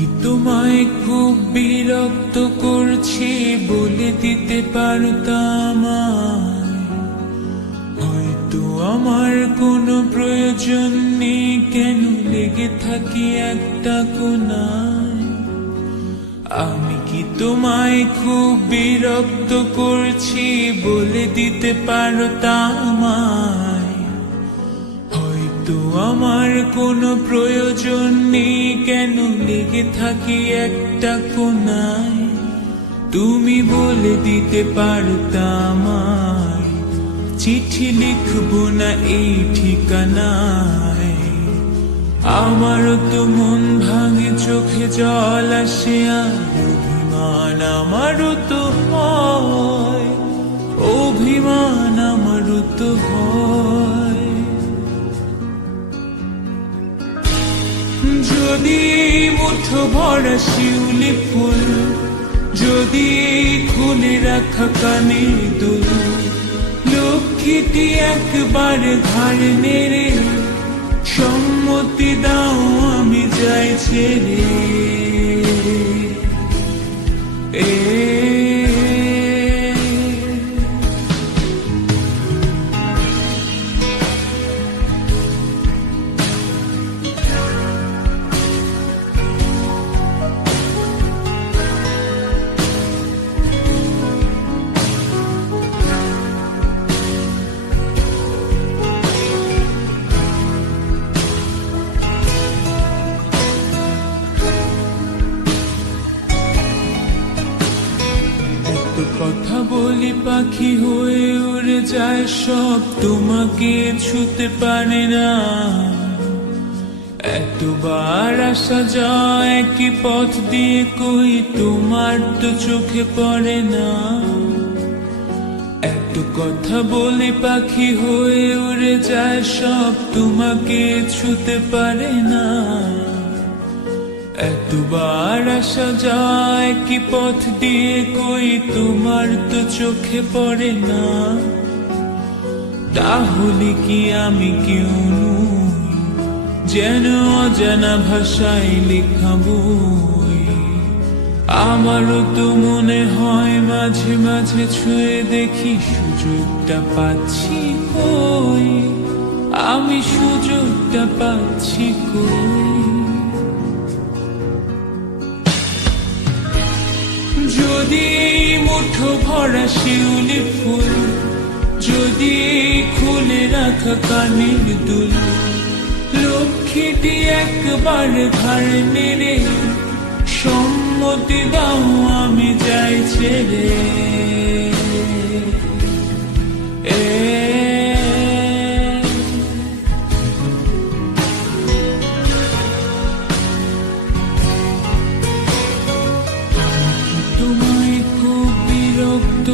কি তোমায় খুব বিরক্ত করছি বলে দিতে পারতাম, হয়তো আমার কোনো প্রয়োজন নেই, কেন লেগে থাকি একটা কোনায়। আমি কি তোমায় খুব বিরক্ত করছি বলে দিতে পারতাম, হয়তো আমার কোনো প্রয়োজন নেই, কেন লেগে থাকি একটা কোনায়। তুমি বলে দিতে পারতাম চিঠি লিখবো না এই ঠিকানায়। আমারও তো মন ভাঙে, চোখে জল আসে, আর অভিমান আমারও তো হয়, অভিমান আমারও তো হয়। যদি মুঠো ভরা শিউলি ফুল, যদি খুলে রাখা কানের দুল, লক্ষ্মীটি একবার ঘাড় নেড়ে সম্মতি দাও আমি যাই ছেড়ে। কথা বলি পাখি হয়ে উড়ে যায় সব, তোমাকে ছুতে পারে না। এতবার আসা যায় একই পথ দিয়ে, কই তোমার তো চোখে পড়ে না। এত কথা বলি পাখি হয়ে উড়ে যায় সব, তোমাকে ছুতে পারে না। এতবার আসা যায় কি পথ দিয়ে, কই তোমার তো চোখে পড়ে না। তাহলে কি আমি কেউ নই, যেন অজানা ভাষায় লেখা বই। আমারও তো মনে হয় মাঝে মাঝে ছুঁয়ে দেখি সুযোগটা পাচ্ছি কই, আমি সুযোগটা পাচ্ছি কই। যদি মুঠো ভরা শিউলি ফুল, যদি খুলে রাখা কানের দুল, লক্ষ্মীটি একবার ঘাড় নেড়ে সম্মতি দাও আমি যাই ছেড়ে। তোমায় খুব বিরক্ত